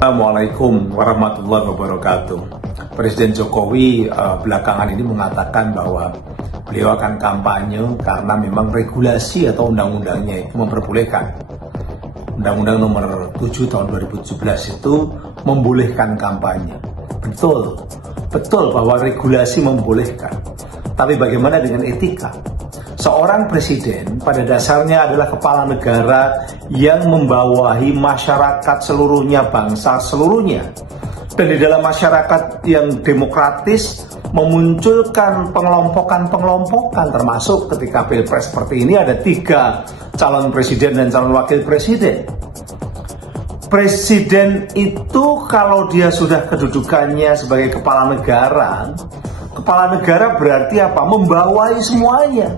Assalamualaikum warahmatullahi wabarakatuh. Presiden Jokowi belakangan ini mengatakan bahwa beliau akan kampanye karena memang regulasi atau undang-undangnya itu memperbolehkan. Undang-Undang nomor 7 tahun 2017 itu membolehkan kampanye. Betul bahwa regulasi membolehkan. Tapi bagaimana dengan etika? Seorang presiden pada dasarnya adalah kepala negara yang membawahi masyarakat seluruhnya, bangsa seluruhnya. Dan di dalam masyarakat yang demokratis memunculkan pengelompokan termasuk ketika pilpres seperti ini ada 3 calon presiden dan calon wakil presiden. Presiden itu kalau dia sudah kedudukannya sebagai kepala negara berarti apa? Membawahi semuanya.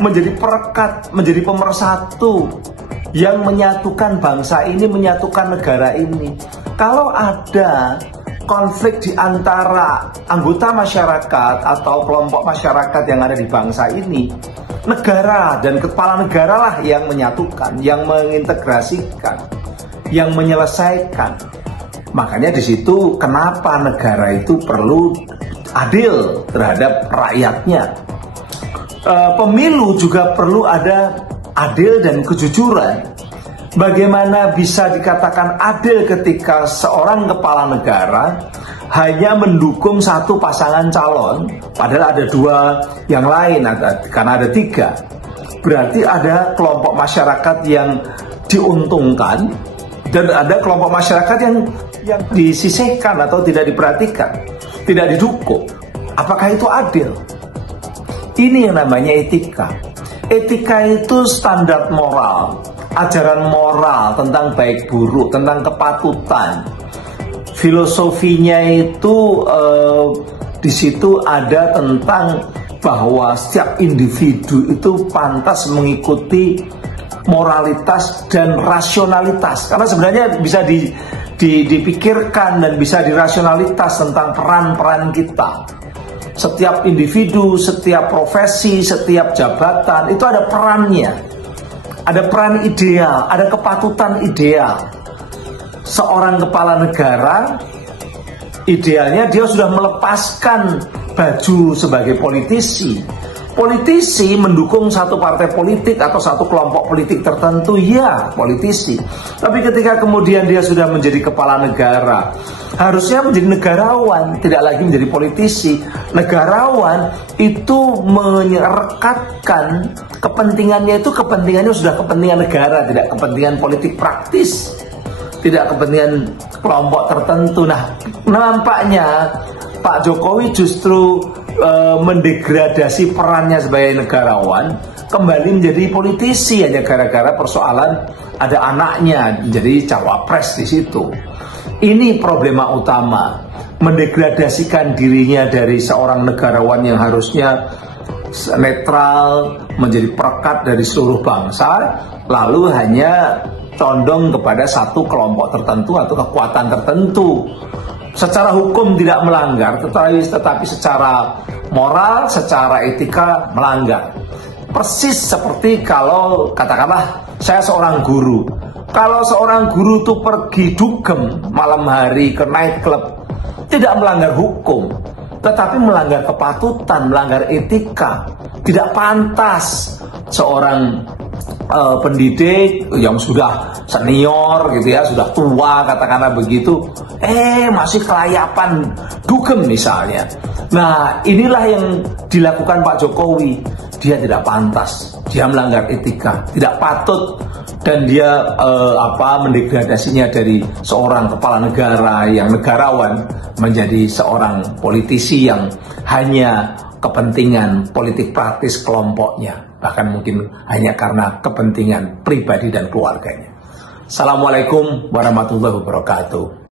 Menjadi perekat, menjadi pemersatu yang menyatukan bangsa ini, menyatukan negara ini. Kalau ada konflik di antara anggota masyarakat atau kelompok masyarakat yang ada di bangsa ini, negara dan kepala negara lah yang menyatukan, yang mengintegrasikan, yang menyelesaikan. Makanya di situ kenapa negara itu perlu adil terhadap rakyatnya. Pemilu juga perlu ada adil dan kejujuran. Bagaimana bisa dikatakan adil ketika seorang kepala negara hanya mendukung satu pasangan calon, padahal ada 2 yang lain, karena ada 3. Berarti ada kelompok masyarakat yang diuntungkan dan ada kelompok masyarakat yang disisihkan atau tidak diperhatikan, tidak didukung. Apakah itu adil? Ini yang namanya etika. Etika itu standar moral, ajaran moral tentang baik buruk, tentang kepatutan. Filosofinya itu di situ ada tentang bahwa setiap individu itu pantas mengikuti moralitas dan rasionalitas. Karena sebenarnya bisa dipikirkan dan bisa dirasionalitas tentang peran-peran kita. Setiap individu, setiap profesi, setiap jabatan itu ada perannya. Ada peran ideal, ada kepatutan ideal. Seorang kepala negara idealnya dia sudah melepaskan baju sebagai politisi. Politisi mendukung satu partai politik atau satu kelompok politik tertentu, ya politisi. Tapi ketika kemudian dia sudah menjadi kepala negara, harusnya menjadi negarawan, tidak lagi menjadi politisi. Negarawan itu merekatkan kepentingannya itu kepentingannya sudah kepentingan negara, tidak kepentingan politik praktis, tidak kepentingan kelompok tertentu. Nah, nampaknya Pak Jokowi justru mendegradasi perannya sebagai negarawan, kembali menjadi politisi hanya gara-gara persoalan ada anaknya jadi cawapres di situ. Ini problema utama, mendegradasikan dirinya dari seorang negarawan yang harusnya netral, menjadi perekat dari seluruh bangsa, lalu hanya condong kepada satu kelompok tertentu atau kekuatan tertentu. Secara hukum tidak melanggar, tetapi secara moral, secara etika melanggar. Persis seperti kalau katakanlah saya seorang guru. Kalau seorang guru itu pergi dugem malam hari ke night club, tidak melanggar hukum, tetapi melanggar kepatutan, melanggar etika. Tidak pantas seorang pendidik yang sudah senior gitu ya, sudah tua katakanlah begitu, masih kelayapan dugem misalnya. Nah, inilah yang dilakukan Pak Jokowi. Dia tidak pantas, dia melanggar etika, tidak patut, dan dia mendegradasinya dari seorang kepala negara yang negarawan menjadi seorang politisi yang hanya kepentingan politik praktis kelompoknya, bahkan mungkin hanya karena kepentingan pribadi dan keluarganya. Assalamualaikum warahmatullahi wabarakatuh.